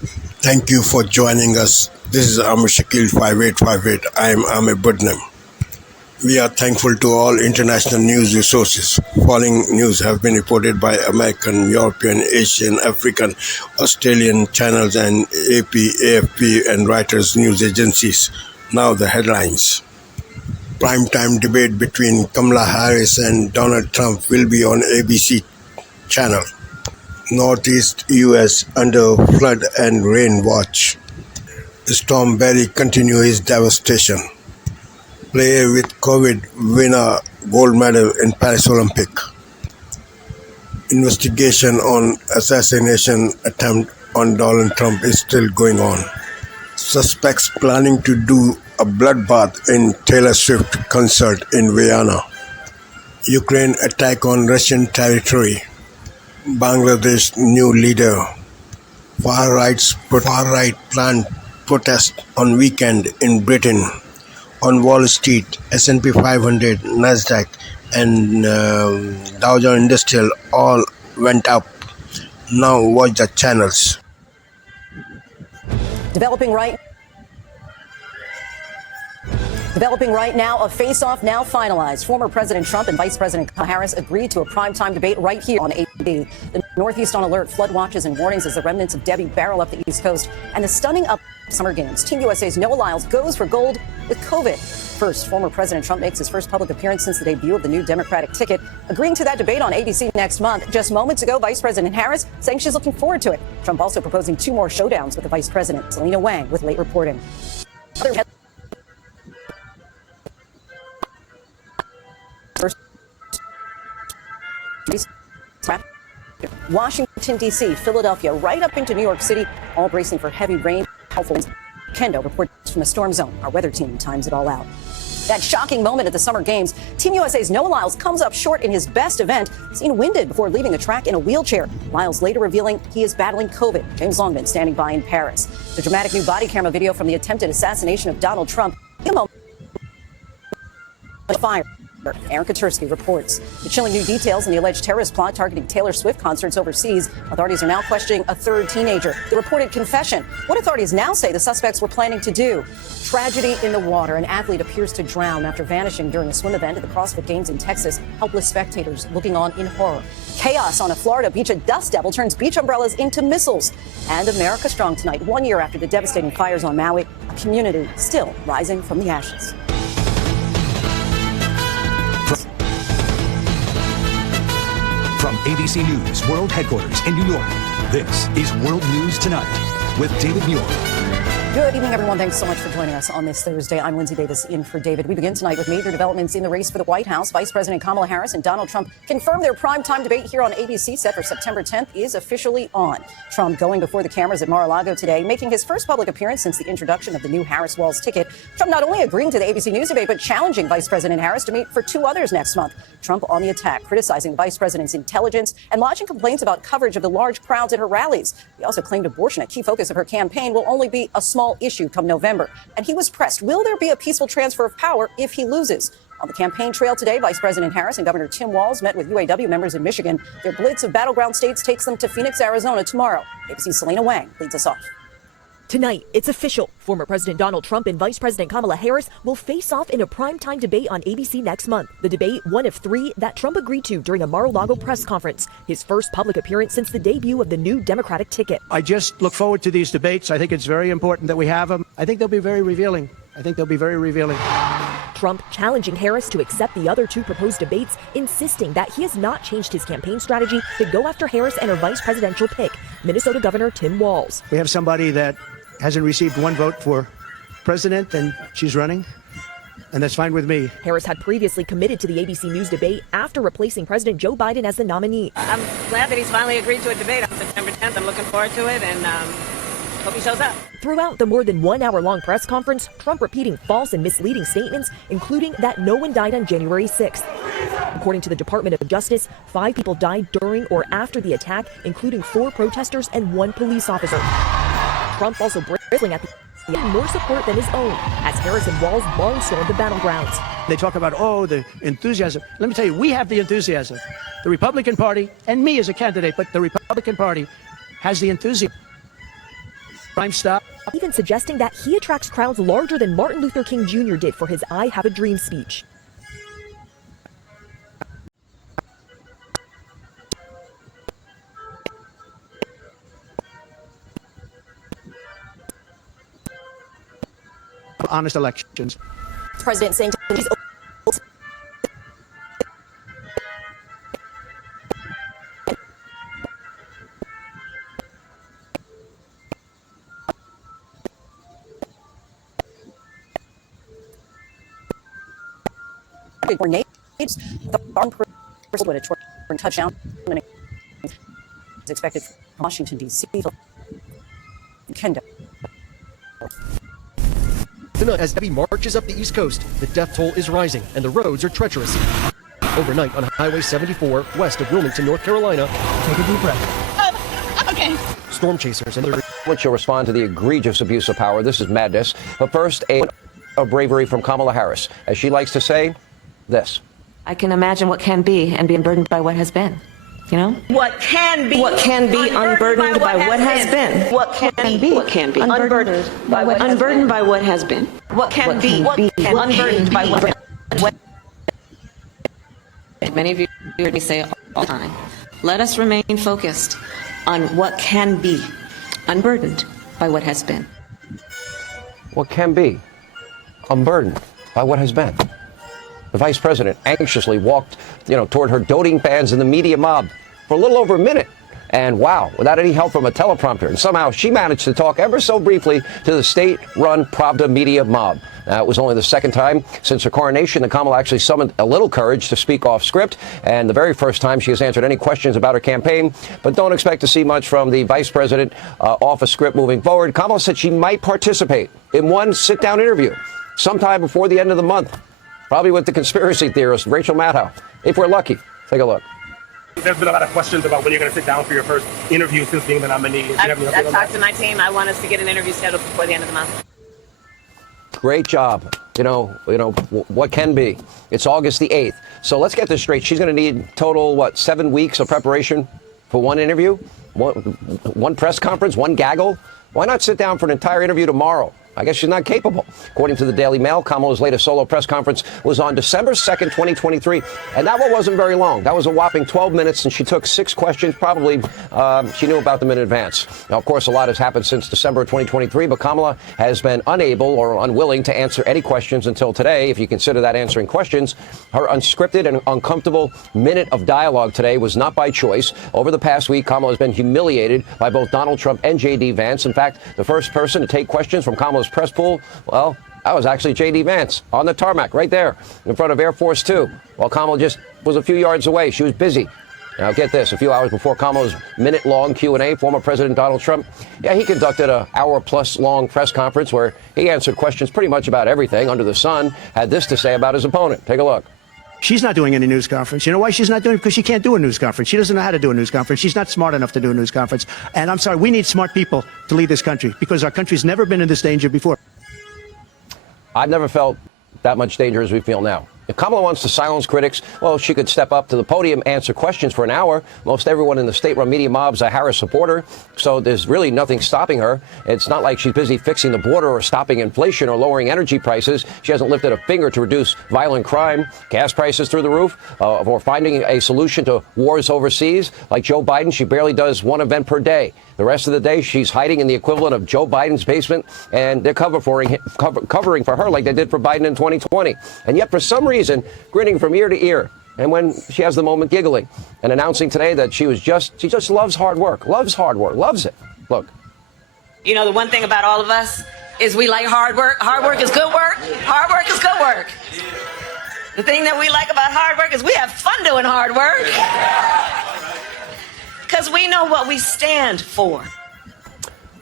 Thank you for joining us. This is Amr Shakil 5858. I am Amir Budnam. We are thankful to all international news resources. Following news have been reported by American, European, Asian, African, Australian channels and AP, AFP and Reuters news agencies. Now the headlines. Primetime debate between Kamala Harris and Donald Trump will be on ABC channel. Northeast U.S. under flood and rain watch. Storm Barry continue his devastation. Player with COVID win a gold medal in Paris Olympic. Investigation on assassination attempt on Donald Trump is still going on. Suspects planning to do a bloodbath in Taylor Swift concert in Vienna. Ukraine attack on Russian territory. Bangladesh new leader. Far-right planned protest on weekend in Britain. On Wall Street, S&P 500, Nasdaq, and Dow Jones Industrial all went up. Now watch the channels. Developing right now, a face-off now finalized. Former President Trump and Vice President Harris agreed to a primetime debate right here on ABC. The Northeast on alert, flood watches and warnings as the remnants of Debbie barrel up the East Coast. And the stunning up Summer Games. Team USA's Noah Lyles goes for gold with COVID. First, former President Trump makes his first public appearance since the debut of the new Democratic ticket, agreeing to that debate on ABC next month. Just moments ago, Vice President Harris saying she's looking forward to it. Trump also proposing 2 more showdowns with the Vice President. Selena Wang with late reporting. Washington, D.C., Philadelphia, right up into New York City, all bracing for heavy rain. Kendo reports from the storm zone. Our weather team times it all out. That shocking moment at the Summer Games, Team USA's Noah Lyles comes up short in his best event, seen winded before leaving the track in a wheelchair. Lyles later revealing he is battling COVID. James Longman standing by in Paris. The dramatic new body camera video from the attempted assassination of Donald Trump. Fire. Aaron Katursky reports. The chilling new details in the alleged terrorist plot targeting Taylor Swift concerts overseas. Authorities are now questioning a third teenager. The reported confession. What authorities now say the suspects were planning to do. Tragedy in the water. An athlete appears to drown after vanishing during a swim event at the CrossFit Games in Texas. Helpless spectators looking on in horror. Chaos on a Florida beach. A dust devil turns beach umbrellas into missiles. And America strong tonight, 1 year after the devastating fires on Maui. A community still rising from the ashes. From ABC News World Headquarters in New York, this is World News Tonight with David Muir. Good evening, everyone. Thanks so much for joining us on this Thursday. I'm Lindsay Davis in for David. We begin tonight with major developments in the race for the White House. Vice President Kamala Harris and Donald Trump confirmed their primetime debate here on ABC, set for September 10th, is officially on. Trump going before the cameras at Mar-a-Lago today, making his first public appearance since the introduction of the new Harris-Walz ticket. Trump not only agreeing to the ABC News debate, but challenging Vice President Harris to meet for 2 others next month. Trump on the attack, criticizing the vice president's intelligence and lodging complaints about coverage of the large crowds at her rallies. He also claimed abortion, a key focus of her campaign, will only be a small issue come November. And he was pressed, will there be a peaceful transfer of power if he loses? On the campaign trail today, Vice President Harris and Governor Tim Walz met with UAW members in Michigan. Their blitz of battleground states takes them to Phoenix, Arizona tomorrow. ABC's Selena Wang leads us off. Tonight, it's official. Former President Donald Trump and Vice President Kamala Harris will face off in a primetime debate on ABC next month. The debate, one of 3 that Trump agreed to during a Mar-a-Lago press conference, his first public appearance since the debut of the new Democratic ticket. I just look forward to these debates. I think it's very important that we have them. I think they'll be very revealing. Trump challenging Harris to accept the other 2 proposed debates, insisting that he has not changed his campaign strategy to go after Harris and her vice presidential pick, Minnesota Governor Tim Walz. We have somebody that hasn't received 1 vote for president, and she's running, and that's fine with me. Harris had previously committed to the ABC News debate after replacing President Joe Biden as the nominee. I'm glad that he's finally agreed to a debate on September 10th. I'm looking forward to it, and hope he shows up. Throughout the more than 1 hour-long press conference, Trump repeating false and misleading statements, including that no one died on January 6th. According to the Department of Justice, 5 people died during or after the attack, including 4 protesters and 1 police officer. Trump also bristling at the more support than his own, as Harris and Walz barnstormed the battlegrounds. They talk about, the enthusiasm. Let me tell you, we have the enthusiasm. The Republican Party, and me as a candidate, but the Republican Party has the enthusiasm. Crime stop. Even suggesting that he attracts crowds larger than Martin Luther King Jr. did for his I Have a Dream speech. Honest elections. President saying he's grenades. The armed person would have turned touchdown and is expected from Washington, D.C. Kendo. Tonight, as heavy marches up the East Coast, the death toll is rising and the roads are treacherous. Overnight on Highway 74, west of Wilmington, North Carolina, Take a deep breath. Okay. storm chasers and their Which will respond to the egregious abuse of power. This is madness. But first, a bravery from Kamala Harris. As she likes to say, this. I can imagine what can be and being burdened by what has been. You know? What can be unburdened by what has been. What can be Unburdened by what has been. by what has been. What can be unburdened by what. Many of you heard me say it all the time. Let us remain focused on what can be, unburdened by what has been. What can be unburdened by what has been. The vice president anxiously walked, toward her doting fans in the media mob for a little over a minute. And wow, without any help from a teleprompter. And somehow she managed to talk ever so briefly to the state-run Pravda media mob. Now, it was only the second time since her coronation that Kamala actually summoned a little courage to speak off script, and the very first time she has answered any questions about her campaign. But don't expect to see much from the vice president off a script moving forward. Kamala said she might participate in one sit-down interview sometime before the end of the month, probably with the conspiracy theorist Rachel Maddow, if we're lucky. Take a look. There's been a lot of questions about when you're going to sit down for your first interview since being the nominee. I've talked to my team. I want us to get an interview scheduled before the end of the month. Great job. What can be. It's August the 8th. So let's get this straight. She's going to need total, 7 weeks of preparation for one interview? One press conference? One gaggle? Why not sit down for an entire interview tomorrow? I guess she's not capable. According to the Daily Mail, Kamala's latest solo press conference was on December 2nd, 2023. And that one wasn't very long. That was a whopping 12 minutes, and she took 6 questions. Probably she knew about them in advance. Now, of course, a lot has happened since December of 2023, but Kamala has been unable or unwilling to answer any questions until today. If you consider that answering questions, her unscripted and uncomfortable minute of dialogue today was not by choice. Over the past week, Kamala has been humiliated by both Donald Trump and J.D. Vance. In fact, the first person to take questions from Kamala's press pool, well, that was actually J.D. Vance on the tarmac right there in front of Air Force Two, while Kamala just was a few yards away. She was busy. Now, get this. A few hours before Kamala's minute-long Q&A, former President Donald Trump, he conducted an hour-plus-long press conference where he answered questions pretty much about everything under the sun, had this to say about his opponent. Take a look. She's not doing any news conference. You know why she's not doing it? Because she can't do a news conference. She doesn't know how to do a news conference. She's not smart enough to do a news conference. And I'm sorry, we need smart people to lead this country because our country's never been in this danger before. I've never felt that much danger as we feel now. If Kamala wants to silence critics, well, she could step up to the podium, answer questions for an hour. Most everyone in the state-run media mob's a Harris supporter, so there's really nothing stopping her. It's not like she's busy fixing the border or stopping inflation or lowering energy prices. She hasn't lifted a finger to reduce violent crime, gas prices through the roof, or finding a solution to wars overseas. Like Joe Biden, she barely does one event per day. The rest of the day, she's hiding in the equivalent of Joe Biden's basement, and they're covering for her like they did for Biden in 2020. And yet, for some reason, grinning from ear to ear. And when she has the moment, giggling and announcing today that she just loves hard work, loves it. Look. You know, the one thing about all of us is we like hard work. Hard work is good work. Hard work is good work. The thing that we like about hard work is we have fun doing hard work. Because we know what we stand for.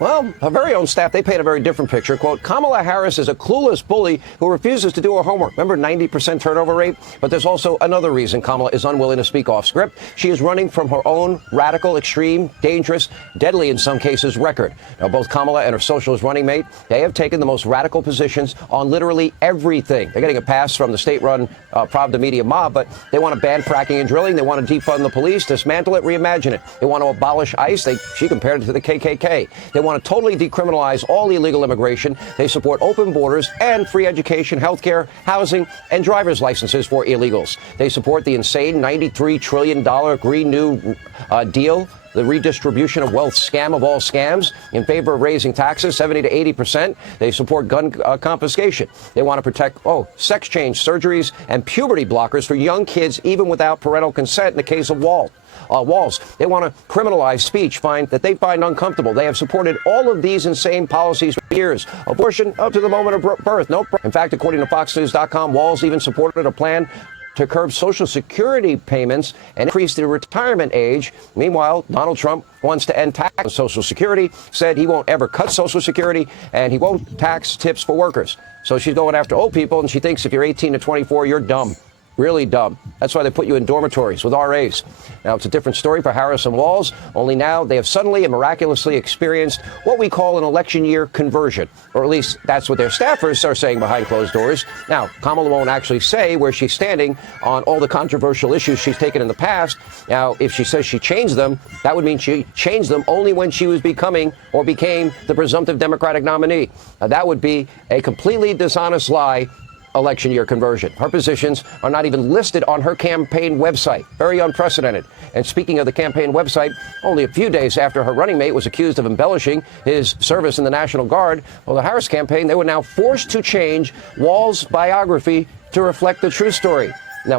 Well, her very own staff, they paint a very different picture. Quote, Kamala Harris is a clueless bully who refuses to do her homework. Remember, 90% turnover rate? But there's also another reason Kamala is unwilling to speak off script. She is running from her own radical, extreme, dangerous, deadly in some cases record. Now, both Kamala and her socialist running mate, they have taken the most radical positions on literally everything. They're getting a pass from the state-run Pravda media mob, but they want to ban fracking and drilling. They want to defund the police, dismantle it, reimagine it. They want to abolish ICE. She compared it to the KKK. They want to totally decriminalize all illegal immigration. They support open borders and free education, health care, housing, and driver's licenses for illegals. They support the insane $93 trillion Green New Deal, the redistribution of wealth scam of all scams, in favor of raising taxes 70 to 80%. They support gun confiscation. They want to protect, sex change surgeries and puberty blockers for young kids, even without parental consent in the case of walls. They want to criminalize speech that they find uncomfortable. They have supported all of these insane policies for years. Abortion up to the moment of birth. In fact, according to FoxNews.com, Walz even supported a plan to curb Social Security payments and increase the retirement age. Meanwhile, Donald Trump wants to end tax on Social Security, said he won't ever cut Social Security, and he won't tax tips for workers. So she's going after old people, and she thinks if you're 18 to 24, you're dumb. Really dumb. That's why they put you in dormitories with RAs. Now, it's a different story for Harris and Walz, only now they have suddenly and miraculously experienced what we call an election year conversion, or at least that's what their staffers are saying behind closed doors. Now, Kamala won't actually say where she's standing on all the controversial issues she's taken in the past. Now, if she says she changed them, that would mean she changed them only when she was became the presumptive Democratic nominee. Now, that would be a completely dishonest lie. Election year conversion. Her positions are not even listed on her campaign website. Very unprecedented. And speaking of the campaign website, only a few days after her running mate was accused of embellishing his service in the National Guard, the Harris campaign, they were now forced to change Walz's biography to reflect the true story. Now,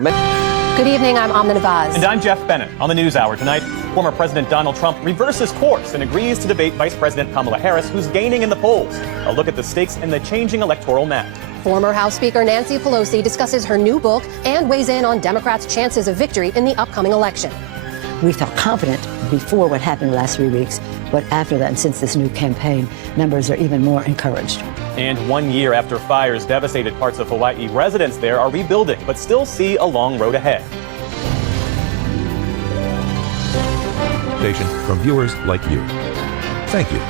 good evening, I'm Amna Navaz. And I'm Jeff Bennett. On the NewsHour tonight, former President Donald Trump reverses course and agrees to debate Vice President Kamala Harris, who's gaining in the polls. A look at the stakes in the changing electoral map. Former House Speaker Nancy Pelosi discusses her new book and weighs in on Democrats' chances of victory in the upcoming election. We felt confident before what happened the last 3 weeks, but after that, and since this new campaign, members are even more encouraged. And 1 year after fires devastated parts of Hawaii, residents there are rebuilding, but still see a long road ahead. From viewers like you. Thank you.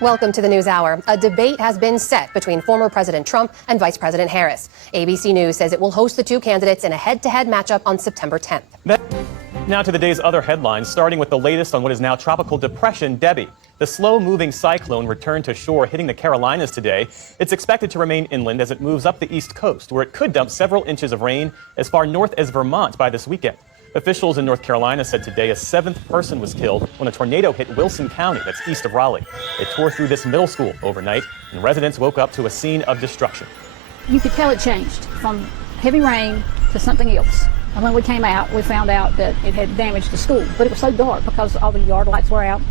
Welcome to the NewsHour. A debate has been set between former President Trump and Vice President Harris. ABC News says it will host the two candidates in a head-to-head matchup on September 10th. Now to the day's other headlines, starting with the latest on what is now Tropical Depression Debbie. The slow-moving cyclone returned to shore, hitting the Carolinas today. It's expected to remain inland as it moves up the East Coast, where it could dump several inches of rain as far north as Vermont by this weekend. Officials in North Carolina said today a seventh person was killed when a tornado hit Wilson County, that's east of Raleigh. It tore through this middle school overnight, and residents woke up to a scene of destruction. You could tell it changed from heavy rain to something else. And when we came out, we found out that it had damaged the school. But it was so dark because all the yard lights were out.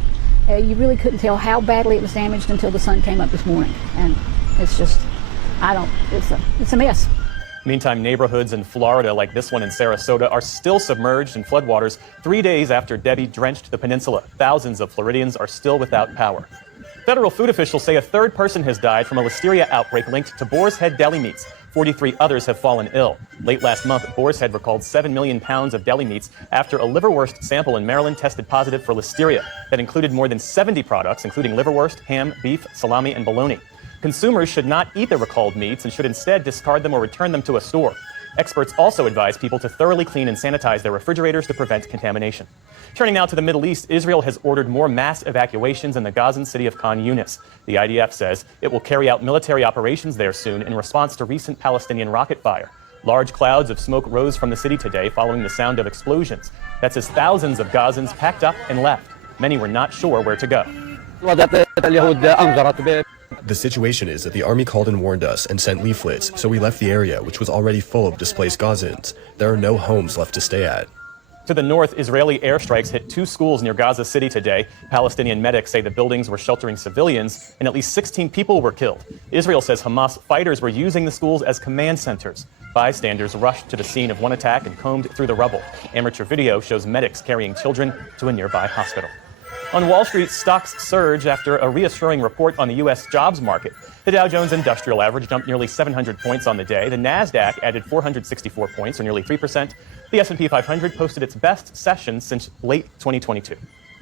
You really couldn't tell how badly it was damaged until the sun came up this morning. And it's just, it's a mess. Meantime, neighborhoods in Florida, like this one in Sarasota, are still submerged in floodwaters 3 days after Debbie drenched the peninsula. Thousands of Floridians are still without power. Federal food officials say a third person has died from a listeria outbreak linked to Boar's Head deli meats. 43 others have fallen ill. Late last month, Boar's Head recalled 7 million pounds of deli meats after a liverwurst sample in Maryland tested positive for listeria. That included more than 70 products, including liverwurst, ham, beef, salami, and bologna. Consumers should not eat the recalled meats and should instead discard them or return them to a store. Experts also advise people to thoroughly clean and sanitize their refrigerators to prevent contamination. Turning now to the Middle East, Israel has ordered more mass evacuations in the Gazan city of Khan Yunis. The IDF says it will carry out military operations there soon in response to recent Palestinian rocket fire. Large clouds of smoke rose from the city today following the sound of explosions. That's as thousands of Gazans packed up and left. Many were not sure where to go. The situation is that the army called and warned us and sent leaflets, so we left the area, which was already full of displaced Gazans. There are no homes left to stay at. To the north, Israeli airstrikes hit 2 schools near Gaza City today. Palestinian medics say the buildings were sheltering civilians, and at least 16 people were killed. Israel says Hamas fighters were using the schools as command centers. Bystanders rushed to the scene of one attack and combed through the rubble. Amateur video shows medics carrying children to a nearby hospital. On Wall Street, stocks surge after a reassuring report on the U.S. jobs market. The Dow Jones Industrial Average jumped nearly 700 points on the day. The NASDAQ added 464 points, or nearly 3%. The S&P 500 posted its best session since late 2022.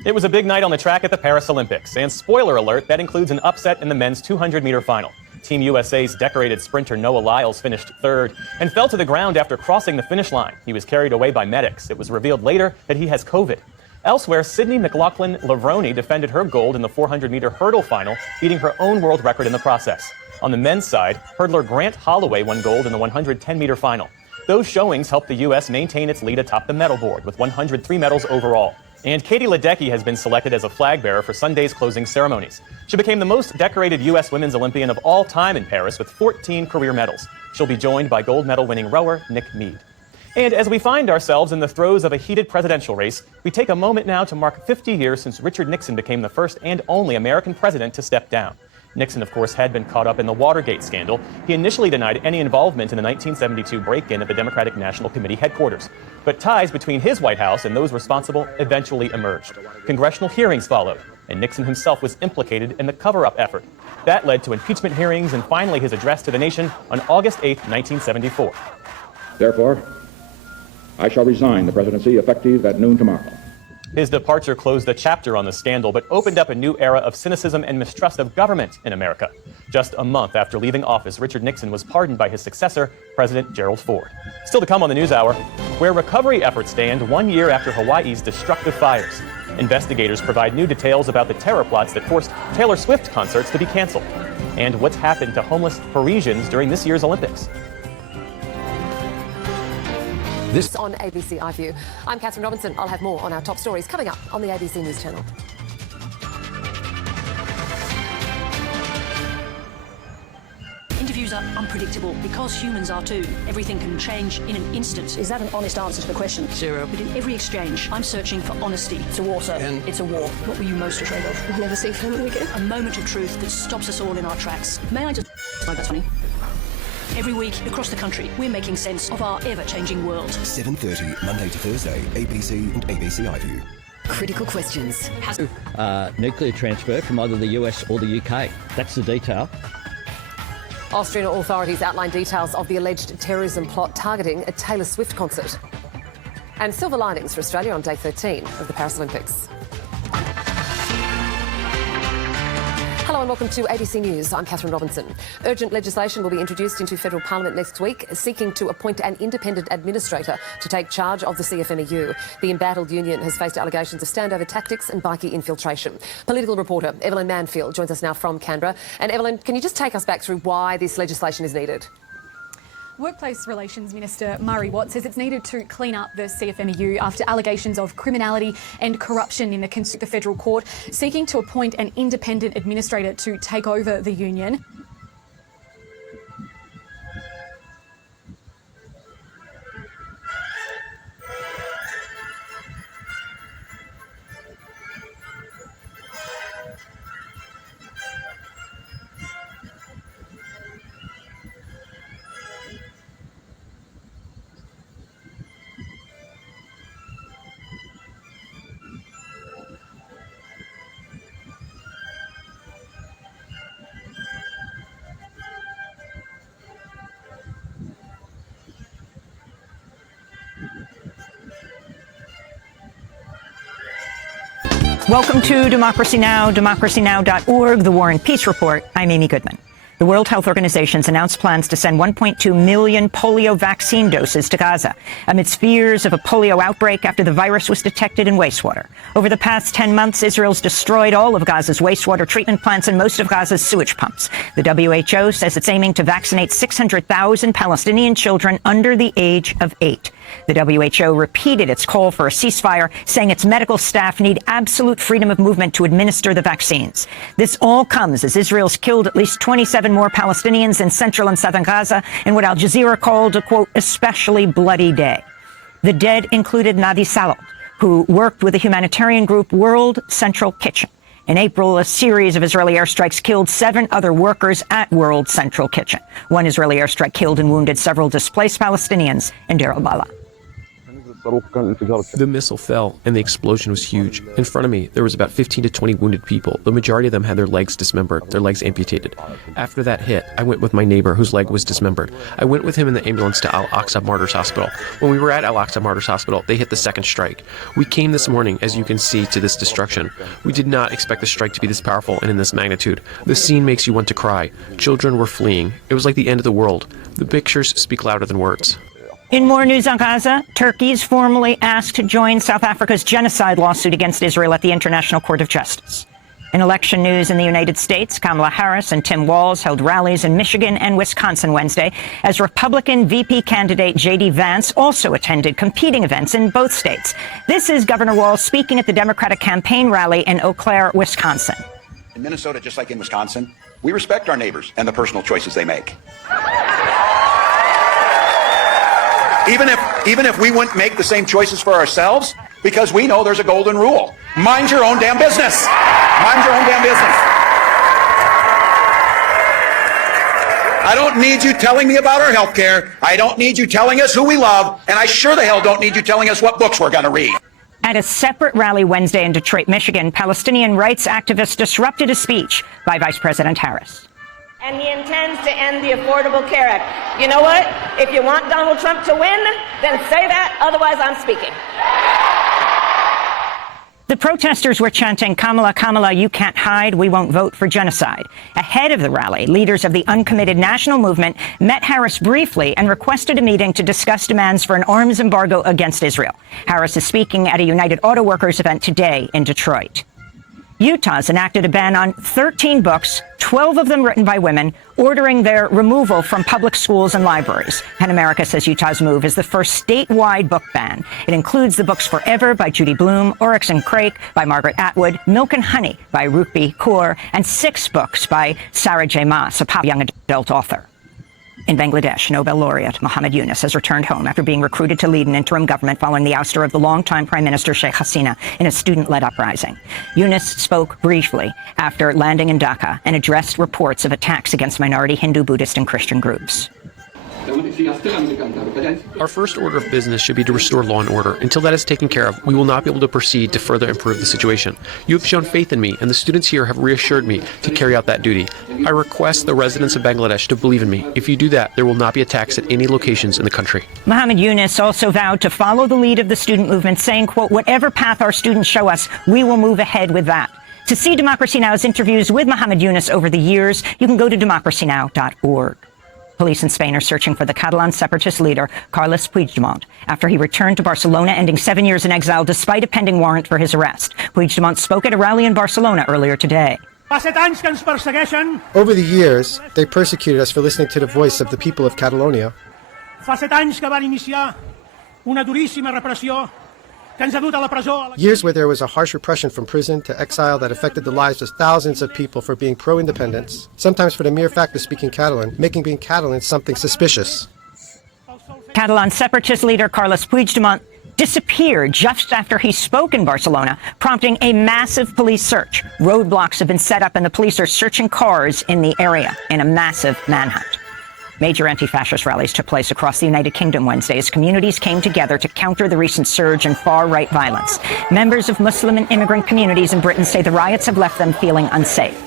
It was a big night on the track at the Paris Olympics. And spoiler alert, that includes an upset in the men's 200-meter final. Team USA's decorated sprinter Noah Lyles finished third and fell to the ground after crossing the finish line. He was carried away by medics. It was revealed later that he has COVID. Elsewhere, Sydney McLaughlin-Lavroni defended her gold in the 400-meter hurdle final, beating her own world record in the process. On the men's side, hurdler Grant Holloway won gold in the 110-meter final. Those showings helped the U.S. maintain its lead atop the medal board, with 103 medals overall. And Katie Ledecky has been selected as a flag bearer for Sunday's closing ceremonies. She became the most decorated U.S. women's Olympian of all time in Paris with 14 career medals. She'll be joined by gold medal winning rower Nick Mead. And as we find ourselves in the throes of a heated presidential race, we take a moment now to mark 50 years since Richard Nixon became the first and only American president to step down. Nixon, of course, had been caught up in the Watergate scandal. He initially denied any involvement in the 1972 break-in at the Democratic National Committee headquarters. But ties between his White House and those responsible eventually emerged. Congressional hearings followed, and Nixon himself was implicated in the cover-up effort. That led to impeachment hearings and finally his address to the nation on August 8, 1974. Therefore, I shall resign the presidency effective at noon tomorrow. His departure closed the chapter on the scandal, but opened up a new era of cynicism and mistrust of government in America. Just a month after leaving office, Richard Nixon was pardoned by his successor, President Gerald Ford. Still to come on the NewsHour, where recovery efforts stand 1 year after Hawaii's destructive fires. Investigators provide new details about the terror plots that forced Taylor Swift concerts to be canceled. And what's happened to homeless Parisians during this year's Olympics. This on ABC iView. I'm Catherine Robinson. I'll have more on our top stories coming up on the ABC News Channel. Interviews are unpredictable because humans are too. Everything can change in an instant. Is that an honest answer to the question? Zero. But in every exchange, I'm searching for honesty. It's a war, sir. It's a war. What were you most afraid of? We'll never see family again. A moment of truth that stops us all in our tracks. May I just... Oh, that's funny. Every week, across the country, we're making sense of our ever-changing world. 7:30, Monday to Thursday, ABC and ABC iView. Critical questions. Nuclear transfer from either the US or the UK. That's the detail. Austrian authorities outline details of the alleged terrorism plot targeting a Taylor Swift concert. And silver linings for Australia on day 13 of the Paris Olympics. Hello and welcome to ABC News. I'm Catherine Robinson. Urgent legislation will be introduced into federal parliament next week, seeking to appoint an independent administrator to take charge of the CFMEU. The embattled union has faced allegations of standover tactics and bikie infiltration. Political reporter Evelyn Manfield joins us now from Canberra. And Evelyn, can you just take us back through why this legislation is needed? Workplace Relations Minister Murray Watt says it's needed to clean up the CFMEU after allegations of criminality and corruption in the federal court, seeking to appoint an independent administrator to take over the union. Welcome to Democracy Now!, democracynow.org, The War and Peace Report. I'm Amy Goodman. The World Health Organization has announced plans to send 1.2 million polio vaccine doses to Gaza amidst fears of a polio outbreak after the virus was detected in wastewater. Over the past 10 months, Israel's destroyed all of Gaza's wastewater treatment plants and most of Gaza's sewage pumps. The WHO says it's aiming to vaccinate 600,000 Palestinian children under the age of 8. The WHO repeated its call for a ceasefire, saying its medical staff need absolute freedom of movement to administer the vaccines. This all comes as Israel's killed at least 27 more Palestinians in central and southern Gaza in what Al Jazeera called a, quote, especially bloody day. The dead included Nadi Salot, who worked with the humanitarian group World Central Kitchen. In April, a series of Israeli airstrikes killed 7 other workers at World Central Kitchen. One Israeli airstrike killed and wounded several displaced Palestinians in Deir al-Balah. The missile fell, and the explosion was huge. In front of me, there was about 15 to 20 wounded people. The majority of them had their legs dismembered, their legs amputated. After that hit, I went with my neighbor whose leg was dismembered. I went with him in the ambulance to Al-Aqsa Martyrs Hospital. When we were at Al-Aqsa Martyrs Hospital, they hit the second strike. We came this morning, as you can see, to this destruction. We did not expect the strike to be this powerful and in this magnitude. The scene makes you want to cry. Children were fleeing. It was like the end of the world. The pictures speak louder than words. In more news on Gaza, Turkey's formally asked to join South Africa's genocide lawsuit against Israel at the International Court of Justice. In election news in the United States, Kamala Harris and Tim Walz held rallies in Michigan and Wisconsin Wednesday, as Republican VP candidate J.D. Vance also attended competing events in both states. This is Governor Walz speaking at the Democratic campaign rally in Eau Claire, Wisconsin. In Minnesota, just like in Wisconsin, we respect our neighbors and the personal choices they make. Even if we wouldn't make the same choices for ourselves, because we know there's a golden rule. Mind your own damn business. Mind your own damn business. I don't need you telling me about our health care. I don't need you telling us who we love. And I sure the hell don't need you telling us what books we're going to read. At a separate rally Wednesday in Detroit, Michigan, Palestinian rights activists disrupted a speech by Vice President Harris. And he intends to end the Affordable Care Act. You know what? If you want Donald Trump to win, then say that. Otherwise, I'm speaking. The protesters were chanting, "Kamala, Kamala, you can't hide. We won't vote for genocide." Ahead of the rally, leaders of the uncommitted national movement met Harris briefly and requested a meeting to discuss demands for an arms embargo against Israel. Harris is speaking at a United Auto Workers event today in Detroit. Utah's enacted a ban on 13 books, 12 of them written by women, ordering their removal from public schools and libraries. PEN America says Utah's move is the first statewide book ban. It includes the books Forever by Judy Blume, Oryx and Crake by Margaret Atwood, Milk and Honey by Rupi Kaur, and 6 books by Sarah J. Maas, a popular young adult author. In Bangladesh, Nobel laureate Muhammad Yunus has returned home after being recruited to lead an interim government following the ouster of the longtime Prime Minister Sheikh Hasina in a student-led uprising. Yunus spoke briefly after landing in Dhaka and addressed reports of attacks against minority Hindu, Buddhist, and Christian groups. Our first order of business should be to restore law and order. Until that is taken care of, we will not be able to proceed to further improve the situation. You have shown faith in me, and the students here have reassured me to carry out that duty. I request the residents of Bangladesh to believe in me. If you do that, there will not be attacks at any locations in the country. Muhammad Yunus also vowed to follow the lead of the student movement, saying, quote, "Whatever path our students show us, we will move ahead with that." To see Democracy Now's interviews with Muhammad Yunus over the years, you can go to democracynow.org. Police in Spain are searching for the Catalan separatist leader, Carles Puigdemont, after he returned to Barcelona, ending 7 years in exile despite a pending warrant for his arrest. Puigdemont spoke at a rally in Barcelona earlier today. Over the years, they persecuted us for listening to the voice of the people of Catalonia. Years where there was a harsh repression from prison to exile that affected the lives of thousands of people for being pro-independence, sometimes for the mere fact of speaking Catalan, making being Catalan something suspicious. Catalan separatist leader Carles Puigdemont disappeared just after he spoke in Barcelona, prompting a massive police search. Roadblocks have been set up and the police are searching cars in the area in a massive manhunt. Major anti-fascist rallies took place across the United Kingdom Wednesday as communities came together to counter the recent surge in far-right violence. Members of Muslim and immigrant communities in Britain say the riots have left them feeling unsafe.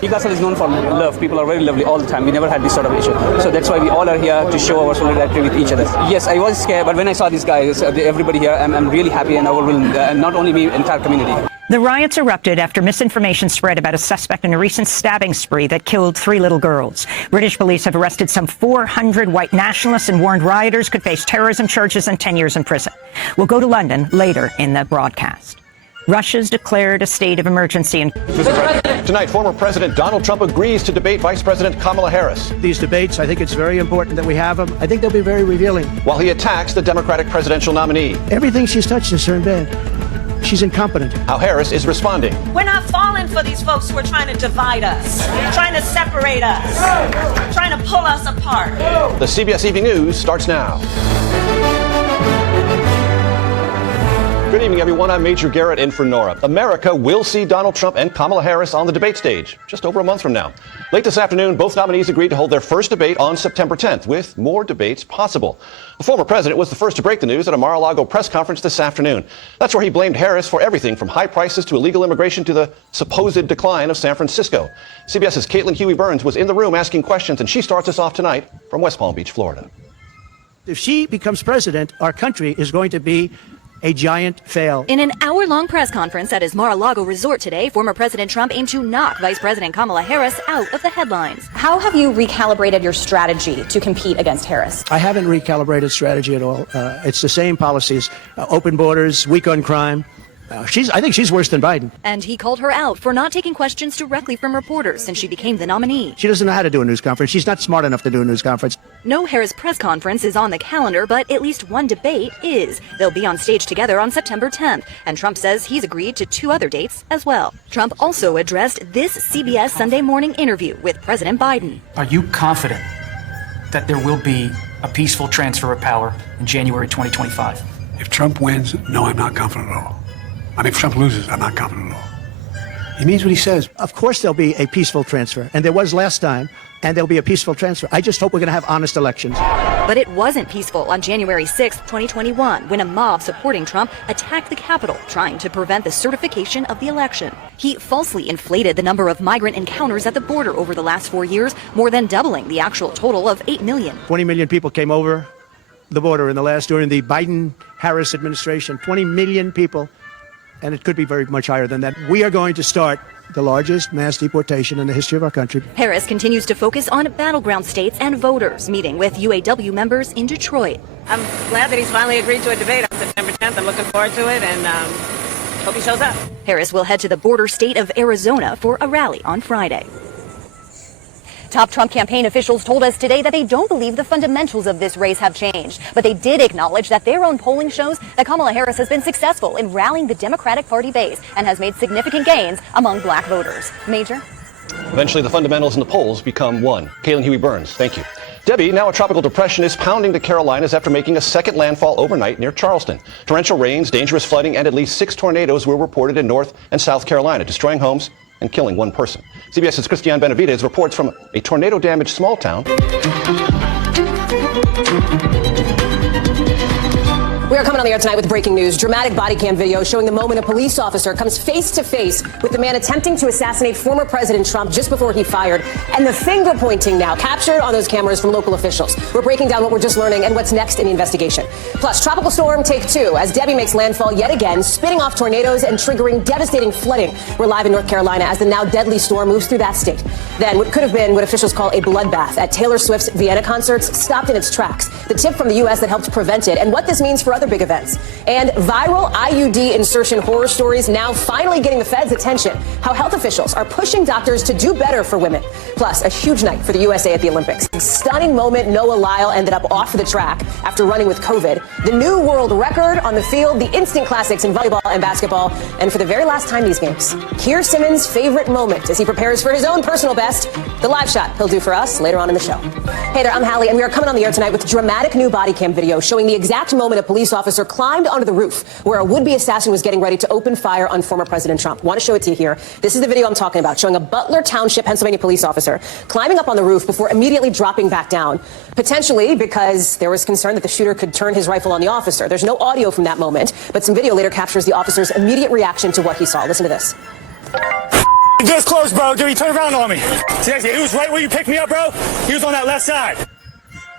Newcastle is known for love. People are very lovely all the time. We never had this sort of issue. So that's why we all are here to show our solidarity with each other. Yes, I was scared, but when I saw these guys, everybody here, I'm really happy and overwhelmed. Not only me, entire community. The riots erupted after misinformation spread about a suspect in a recent stabbing spree that killed 3 little girls. British police have arrested some 400 white nationalists and warned rioters could face terrorism charges and 10 years in prison. We'll go to London later in the broadcast. Russia's declared a state of emergency. Tonight, former President Donald Trump agrees to debate Vice President Kamala Harris. These debates, I think it's very important that we have them. I think they'll be very revealing. While he attacks the Democratic presidential nominee. Everything she's touched has turned bad. She's incompetent. How Harris is responding. We're not falling for these folks who are trying to divide us, trying to separate us, trying to pull us apart. The CBS Evening News starts now. Good evening, everyone. I'm Major Garrett in for Nora. America will see Donald Trump and Kamala Harris on the debate stage just over a month from now. Late this afternoon, both nominees agreed to hold their first debate on September 10th, with more debates possible. The former president was the first to break the news at a Mar-a-Lago press conference this afternoon. That's where he blamed Harris for everything from high prices to illegal immigration to the supposed decline of San Francisco. CBS's Caitlin Huey-Burns was in the room asking questions, and she starts us off tonight from West Palm Beach, Florida. If she becomes president, our country is going to be a giant fail. In an hour-long press conference at his Mar-a-Lago resort today, former President Trump aimed to knock Vice President Kamala Harris out of the headlines. How have you recalibrated your strategy to compete against Harris? I haven't recalibrated strategy at all. It's the same policies, open borders, weak on crime. I think she's worse than Biden. And he called her out for not taking questions directly from reporters since she became the nominee. She doesn't know how to do a news conference. She's not smart enough to do a news conference. No Harris press conference is on the calendar, but at least one debate is. They'll be on stage together on September 10th, and Trump says he's agreed to 2 other dates as well. Trump also addressed this CBS Sunday Morning interview with President Biden. Are you confident that there will be a peaceful transfer of power in January 2025? If Trump wins, no, I'm not confident at all. I mean, if Trump loses, I'm not confident at all. He means what he says. Of course there'll be a peaceful transfer, and there was last time, and there'll be a peaceful transfer. I just hope we're going to have honest elections. But it wasn't peaceful on January 6, 2021, when a mob supporting Trump attacked the Capitol, trying to prevent the certification of the election. He falsely inflated the number of migrant encounters at the border over the last 4 years, more than doubling the actual total of 8 million. 20 million people came over the border during the Biden-Harris administration. 20 million people. And it could be very much higher than that. We are going to start the largest mass deportation in the history of our country. Harris continues to focus on battleground states and voters, meeting with UAW members in Detroit. I'm glad that he's finally agreed to a debate on September 10th. I'm looking forward to it and hope he shows up. Harris will head to the border state of Arizona for a rally on Friday. Top Trump campaign officials told us today that they don't believe the fundamentals of this race have changed, but they did acknowledge that their own polling shows that Kamala Harris has been successful in rallying the Democratic Party base and has made significant gains among black voters. Major? Eventually, the fundamentals in the polls become one. Kaylin Huey-Burns, thank you. Debbie, now a tropical depression is pounding the Carolinas after making a second landfall overnight near Charleston. Torrential rains, dangerous flooding, and at least 6 tornadoes were reported in North and South Carolina, destroying homes and killing 1 person. CBS's Christiane Benavides reports from a tornado-damaged small town. We are coming on the air tonight with breaking news. Dramatic body cam video showing the moment a police officer comes face to face with the man attempting to assassinate former President Trump just before he fired. And the finger pointing now captured on those cameras from local officials. We're breaking down what we're just learning and what's next in the investigation. Plus, tropical storm take 2 as Debbie makes landfall yet again, spitting off tornadoes and triggering devastating flooding. We're live in North Carolina as the now deadly storm moves through that state. Then what could have been what officials call a bloodbath at Taylor Swift's Vienna concerts stopped in its tracks. The tip from the U.S. that helped prevent it and what this means for other big events. And viral IUD insertion horror stories now finally getting the Fed's attention. How health officials are pushing doctors to do better for women. Plus, a huge night for the USA at the Olympics. Stunning moment, Noah Lyle ended up off the track after running with COVID. The new world record on the field, the instant classics in volleyball and basketball. And for the very last time these games, Keir Simmons' favorite moment as he prepares for his own personal best, the live shot he'll do for us later on in the show. Hey there, I'm Hallie, and we are coming on the air tonight with dramatic new body cam video showing the exact moment a police officer climbed onto the roof where a would-be assassin was getting ready to open fire on former President Trump. Want to show it to you here. This is the video I'm talking about, showing a Butler Township, Pennsylvania police officer climbing up on the roof before immediately dropping back down, potentially because there was concern that the shooter could turn his rifle on the officer. There's no audio from that moment, but some video later captures the officer's immediate reaction to what he saw. Listen to this. This close, bro. Dude, he turned around on me. Seriously, he was right where you picked me up, bro. He was on that left side.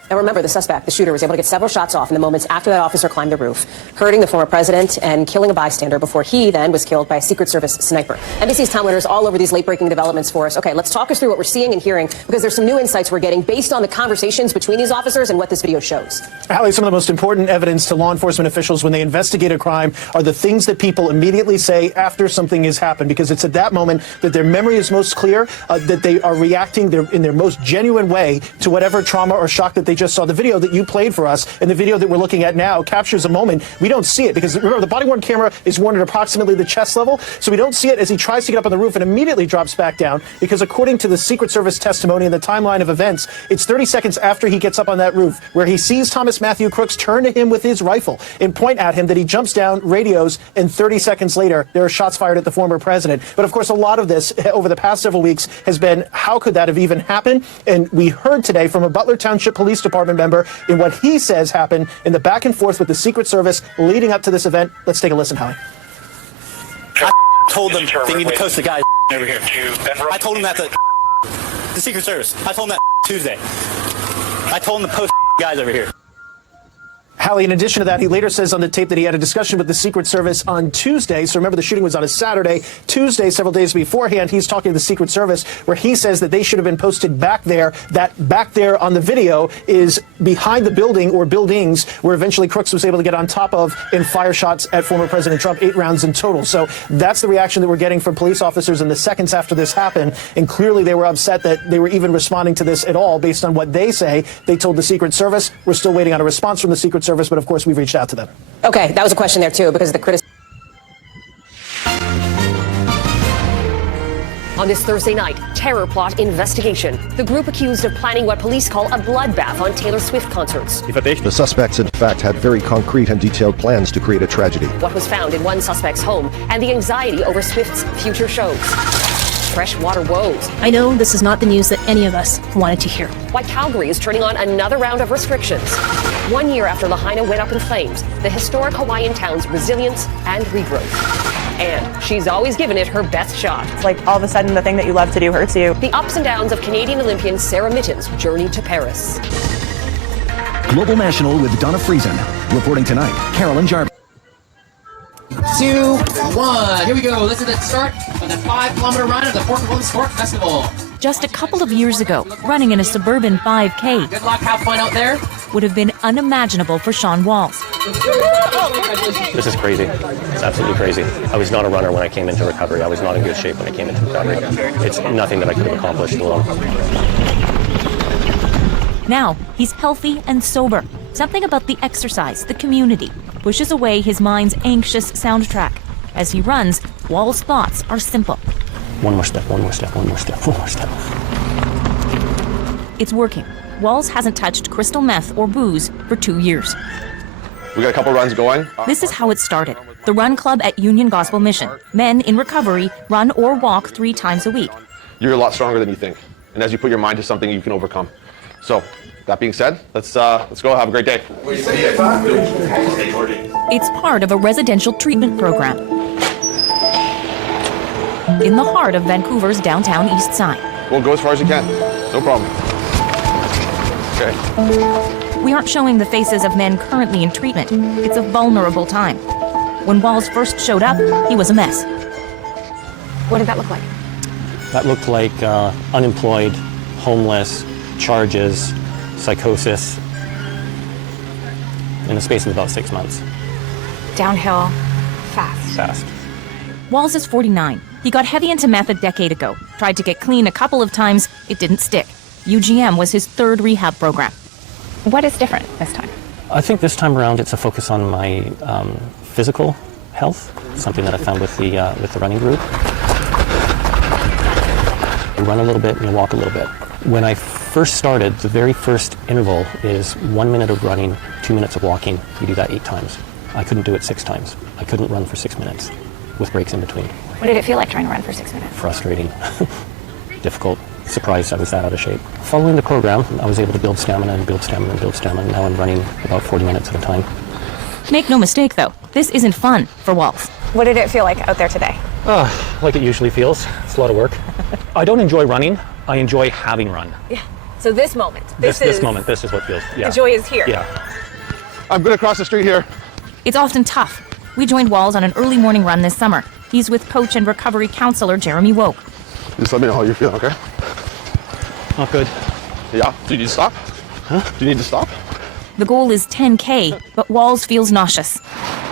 Now remember, the suspect, the shooter, was able to get several shots off in the moments after that officer climbed the roof, hurting the former president and killing a bystander before he then was killed by a Secret Service sniper. NBC's Tom Winters all over these late-breaking developments for us. Okay, let's talk us through what we're seeing and hearing, because there's some new insights we're getting based on the conversations between these officers and what this video shows. Hallie, some of the most important evidence to law enforcement officials when they investigate a crime are the things that people immediately say after something has happened, because it's at that moment that their memory is most clear, that they are reacting in their most genuine way to whatever trauma or shock that they just saw. The video that you played for us and the video that we're looking at now captures a moment. We don't see it because, remember, the body-worn camera is worn at approximately the chest level, so we don't see it as he tries to get up on the roof and immediately drops back down, because according to the Secret Service testimony and the timeline of events, it's 30 seconds after he gets up on that roof where he sees Thomas Matthew Crooks turn to him with his rifle and point at him that he jumps down, radios, and 30 seconds later there are shots fired at the former president. But of course, a lot of this over the past several weeks has been, how could that have even happened? And we heard today from a Butler Township Police Department member in what he says happened in the back and forth with the Secret Service leading up to this event. Let's take a listen, Howie. I told them they need to post the guy over here. I told them that the Secret Service. I told them that Tuesday. I told them to post guys over here. Hallie, in addition to that, he later says on the tape that he had a discussion with the Secret Service on Tuesday. So remember, the shooting was on a Saturday. Tuesday, several days beforehand, he's talking to the Secret Service where he says that they should have been posted back there. That back there on the video is behind the building or buildings where eventually Crooks was able to get on top of and fire shots at former President Trump, 8 rounds in total. So that's the reaction that we're getting from police officers in the seconds after this happened. And clearly they were upset that they were even responding to this at all based on what they say. They told the Secret Service. We're still waiting on a response from the Secret Service, but of course we've reached out to them. Okay, that was a question there too, because of the criticism. On this Thursday night, terror plot investigation. The group accused of planning what police call a bloodbath on Taylor Swift concerts. The suspects, in fact, had very concrete and detailed plans to create a tragedy. What was found in one suspect's home and the anxiety over Swift's future shows. Freshwater woes. I know this is not the news that any of us wanted to hear. Why Calgary is turning on another round of restrictions. 1 year after Lahaina went up in flames, the historic Hawaiian town's resilience and regrowth. And she's always given it her best shot. It's like all of a sudden the thing that you love to do hurts you. The ups and downs of Canadian Olympian Sarah Mitten's journey to Paris. Global National with Donna Friesen. Reporting tonight, Carolyn Jarvis. 2, 1. Here we go. This is the start of the 5-kilometer run of the Portugal Sport Festival. Just a couple of years ago, running in a suburban 5K Good luck, have fun out there. would have been unimaginable for Sean Walls. This is crazy. It's absolutely crazy. I was not a runner when I came into recovery. I was not in good shape when I came into recovery. It's nothing that I could have accomplished alone. Now, he's healthy and sober. Something about the exercise, the community, pushes away his mind's anxious soundtrack. As he runs, Wall's thoughts are simple. One more step, one more step, one more step, one more step. It's working. Walls hasn't touched crystal meth or booze for 2 years. We got a couple runs going. This is how it started. The Run Club at Union Gospel Mission. Men in recovery run or walk 3 times a week. You're a lot stronger than you think. And as you put your mind to something, you can overcome. So, that being said, let's go. Have a great day. It's part of a residential treatment program in the heart of Vancouver's downtown east side. We'll go as far as you can. No problem. Okay. We aren't showing the faces of men currently in treatment. It's a vulnerable time. When Walls first showed up, he was a mess. What did that look like? That looked like unemployed, homeless, charges, psychosis, in the space of about 6 months. Downhill, fast. Walls is 49. He got heavy into meth a decade ago. Tried to get clean a couple of times. It didn't stick. UGM was his 3rd rehab program. What is different this time? I think this time around it's a focus on my physical health, something that I found with the running group. You run a little bit and you walk a little bit. When I first started, the very first interval is 1 minute of running, 2 minutes of walking. You do that 8 times. I couldn't do it 6 times. I couldn't run for 6 minutes with breaks in between. What did it feel like trying to run for 6 minutes? Frustrating, difficult, surprised I was that out of shape. Following the program, I was able to build stamina and build stamina and build stamina. Now I'm running about 40 minutes at a time. Make no mistake, though, this isn't fun for Walls. What did it feel like out there today? Like it usually feels. It's a lot of work. I don't enjoy running. I enjoy having run. Yeah. So this moment, This moment, this is what feels. Yeah. the joy is here. Yeah. I'm going to cross the street here. It's often tough. We joined Walls on an early morning run this summer. He's with coach and recovery counselor Jeremy Woke. Just let me know how you're feeling, okay? Not good. Yeah. Do you need to stop? Huh? Do you need to stop? The goal is 10K, but Walls feels nauseous.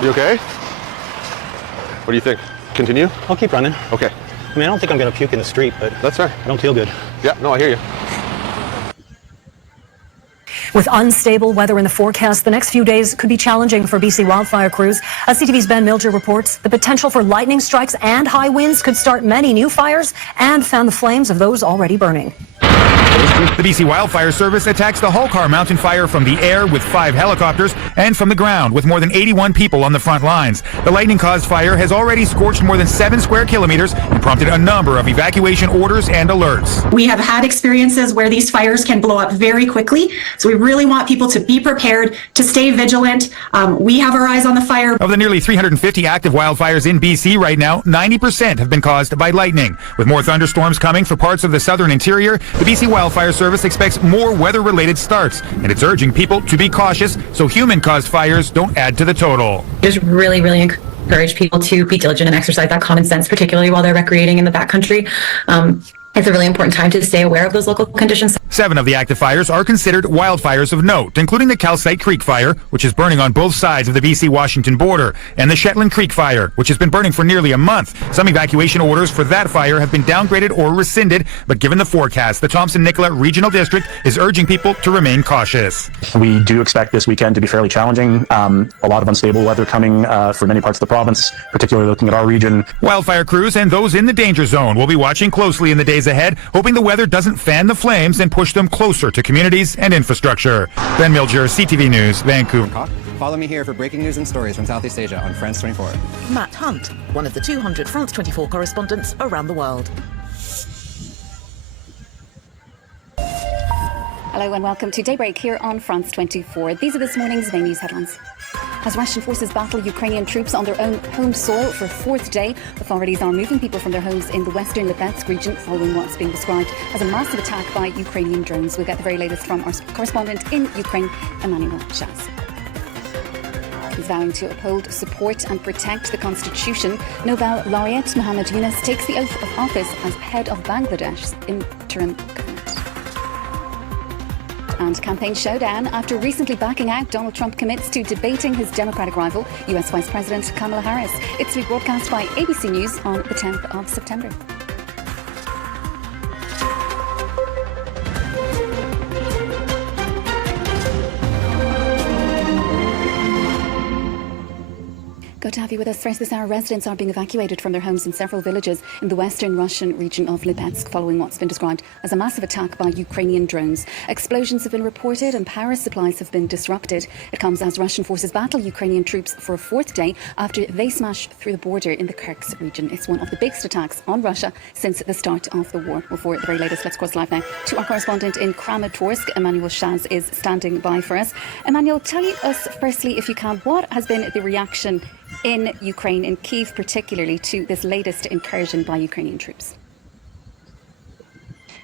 You okay? What do you think? Continue? I'll keep running. Okay. I mean, I don't think I'm going to puke in the street, but that's fair. I don't feel good. Yeah, no, I hear you. With unstable weather in the forecast, the next few days could be challenging for BC wildfire crews. As CTV's Ben Milger reports, the potential for lightning strikes and high winds could start many new fires and fan the flames of those already burning. The BC Wildfire Service attacks the Holcar mountain fire from the air with 5 helicopters and from the ground with more than 81 people on the front lines. The lightning-caused fire has already scorched more than 7 square kilometers and prompted a number of evacuation orders and alerts. We have had experiences where these fires can blow up very quickly, so we really want people to be prepared, to stay vigilant. We have our eyes on the fire. Of the nearly 350 active wildfires in BC right now, 90% have been caused by lightning. With more thunderstorms coming for parts of the southern interior, the BC Wildfire Service expects more weather-related starts, and it's urging people to be cautious so human-caused fires don't add to the total. Just really encourage people to be diligent and exercise that common sense, particularly while they're recreating in the backcountry. It's a really important time to stay aware of those local conditions. 7 of the active fires are considered wildfires of note, including the Calcite Creek fire, which is burning on both sides of the BC-Washington border, and the Shetland Creek fire, which has been burning for nearly a month. Some evacuation orders for that fire have been downgraded or rescinded, but given the forecast, the Thompson-Nicola Regional District is urging people to remain cautious. We do expect this weekend to be fairly challenging. A lot of unstable weather coming for many parts of the province, particularly looking at our region. Wildfire crews and those in the danger zone will be watching closely in the days ahead, hoping the weather doesn't fan the flames and push them closer to communities and infrastructure. Ben Milger, CTV News, Vancouver. Follow me here for breaking news and stories from Southeast Asia on France 24. Matt Hunt, one of the 200 France 24 correspondents around the world. Hello and welcome to Daybreak here on France 24. These are this morning's main news headlines. As Russian forces battle Ukrainian troops on their own home soil for a 4th day, authorities are moving people from their homes in the western Lipetsk region following what's being described as a massive attack by Ukrainian drones. We'll get the very latest from our correspondent in Ukraine, Emmanuel Shaz. He's vowing to uphold, support and protect the Constitution. Nobel laureate Muhammad Yunus takes the oath of office as head of Bangladesh's interim government. And campaign showdown. After recently backing out, Donald Trump commits to debating his Democratic rival, US Vice President Kamala Harris. It's rebroadcast by ABC News on the 10th of September. Good to have you with us. First this hour, residents are being evacuated from their homes in several villages in the western Russian region of Lipetsk following what's been described as a massive attack by Ukrainian drones. Explosions have been reported and power supplies have been disrupted. It comes as Russian forces battle Ukrainian troops for a 4th day after they smash through the border in the Kirks region. It's one of the biggest attacks on Russia since the start of the war. Well, for the very latest, let's cross live now to our correspondent in Kramatorsk. Emmanuel Shaz is standing by for us. Emmanuel, tell us firstly, if you can, what has been the reaction in Ukraine, in Kyiv particularly, to this latest incursion by Ukrainian troops?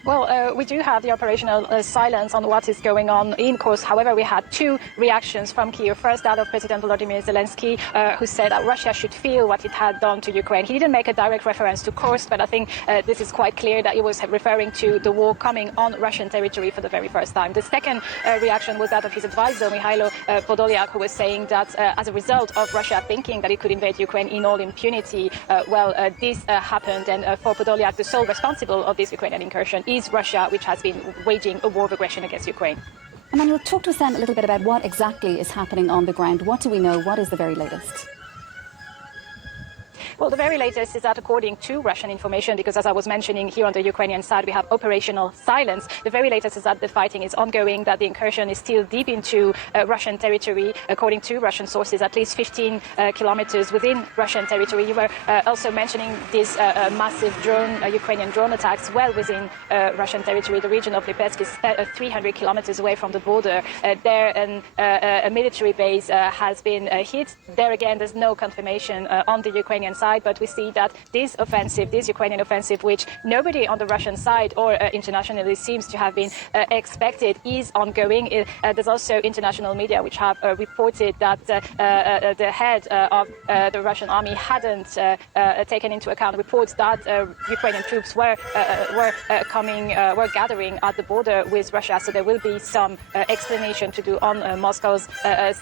Well, we do have the operational silence on what is going on in Kursk. However, we had 2 reactions from Kyiv. First, that of President Volodymyr Zelensky, who said that Russia should feel what it had done to Ukraine. He didn't make a direct reference to Kursk, but I think this is quite clear that he was referring to the war coming on Russian territory for the very first time. The second reaction was that of his advisor, Mikhailo Podolyak, who was saying that as a result of Russia thinking that it could invade Ukraine in all impunity, this happened. And for Podolyak, the sole responsible of this Ukrainian incursion is Russia, which has been waging a war of aggression against Ukraine. Emmanuel, talk to us then a little bit about what exactly is happening on the ground. What do we know? What is the very latest? Well, the very latest is that according to Russian information, because as I was mentioning here on the Ukrainian side, we have operational silence. The very latest is that the fighting is ongoing, that the incursion is still deep into Russian territory. According to Russian sources, at least 15 kilometers within Russian territory. You were also mentioning these massive Ukrainian drone attacks well within Russian territory. The region of Lipetsk is 300 kilometers away from the border. There, a military base has been hit. There again, there's no confirmation on the Ukrainian side. But we see that this Ukrainian offensive, which nobody on the Russian side or internationally seems to have been expected, is ongoing. There's also international media which have reported that the head of the Russian army hadn't taken into account reports that Ukrainian troops were gathering at the border with Russia. So there will be some explanation to do on Moscow's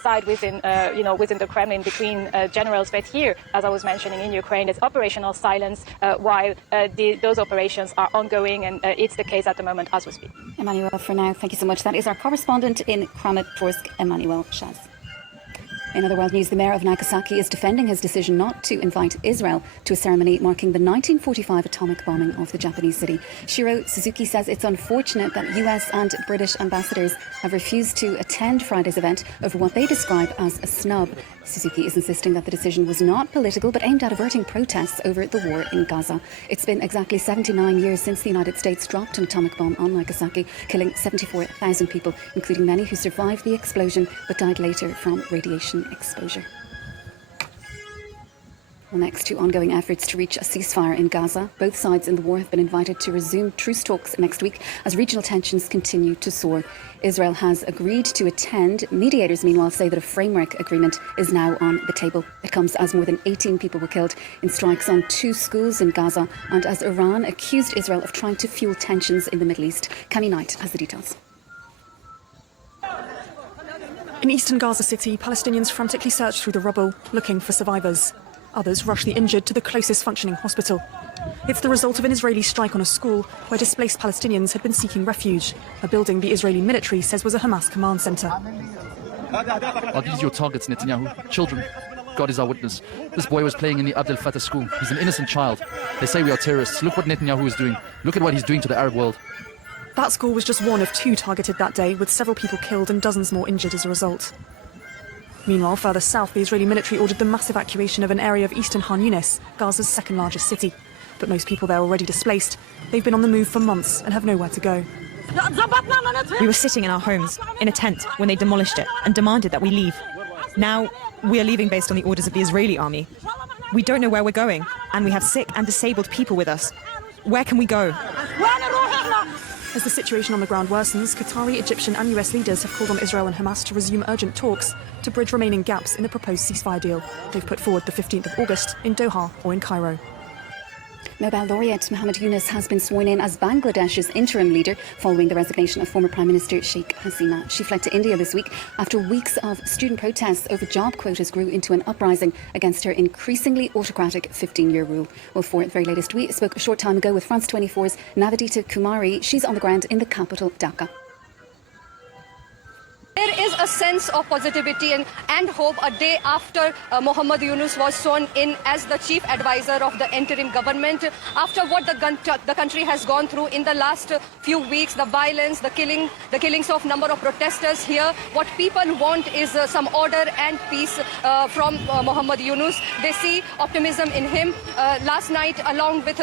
side within the Kremlin between generals. But here, as I was mentioning, in Ukraine, there's operational silence while those operations are ongoing, and it's the case at the moment as we speak. Emmanuel, for now, thank you so much. That is our correspondent in Kramatorsk, Emmanuel Shaz. In other world news, the mayor of Nagasaki is defending his decision not to invite Israel to a ceremony marking the 1945 atomic bombing of the Japanese city. Shiro Suzuki says it's unfortunate that US and British ambassadors have refused to attend Friday's event over what they describe as a snub. Suzuki is insisting that the decision was not political but aimed at averting protests over the war in Gaza. It's been exactly 79 years since the United States dropped an atomic bomb on Nagasaki, killing 74,000 people, including many who survived the explosion but died later from radiation exposure. Well, next to ongoing efforts to reach a ceasefire in Gaza, both sides in the war have been invited to resume truce talks next week as regional tensions continue to soar. Israel has agreed to attend. Mediators, meanwhile, say that a framework agreement is now on the table. It comes as more than 18 people were killed in strikes on 2 schools in Gaza and as Iran accused Israel of trying to fuel tensions in the Middle East. Cami Knight has the details. In eastern Gaza City, Palestinians frantically search through the rubble, looking for survivors. Others rush the injured to the closest functioning hospital. It's the result of an Israeli strike on a school where displaced Palestinians had been seeking refuge, a building the Israeli military says was a Hamas command centre. Are these your targets, Netanyahu? Children? God is our witness. This boy was playing in the Abdel Fattah school. He's an innocent child. They say we are terrorists. Look what Netanyahu is doing. Look at what he's doing to the Arab world. That school was just one of 2 targeted that day, with several people killed and dozens more injured as a result. Meanwhile, further south, the Israeli military ordered the mass evacuation of an area of eastern Khan Yunis, Gaza's second largest city. But most people there are already displaced. They've been on the move for months and have nowhere to go. We were sitting in our homes, in a tent, when they demolished it and demanded that we leave. Now, we are leaving based on the orders of the Israeli army. We don't know where we're going, and we have sick and disabled people with us. Where can we go? As the situation on the ground worsens, Qatari, Egyptian and US leaders have called on Israel and Hamas to resume urgent talks to bridge remaining gaps in the proposed ceasefire deal. They've put forward the 15th of August in Doha or in Cairo. Nobel laureate Muhammad Yunus has been sworn in as Bangladesh's interim leader following the resignation of former Prime Minister Sheikh Hasina. She fled to India this week after weeks of student protests over job quotas grew into an uprising against her increasingly autocratic 15-year rule. Well, for the very latest, we spoke a short time ago with France 24's Navidita Kumari. She's on the ground in the capital, Dhaka. There is a sense of positivity and hope a day after Muhammad Yunus was sworn in as the chief advisor of the interim government. After what the country has gone through in the last few weeks, the violence, the killings of number of protesters here, what people want is some order and peace from Muhammad Yunus. They see optimism in him. Last night, along with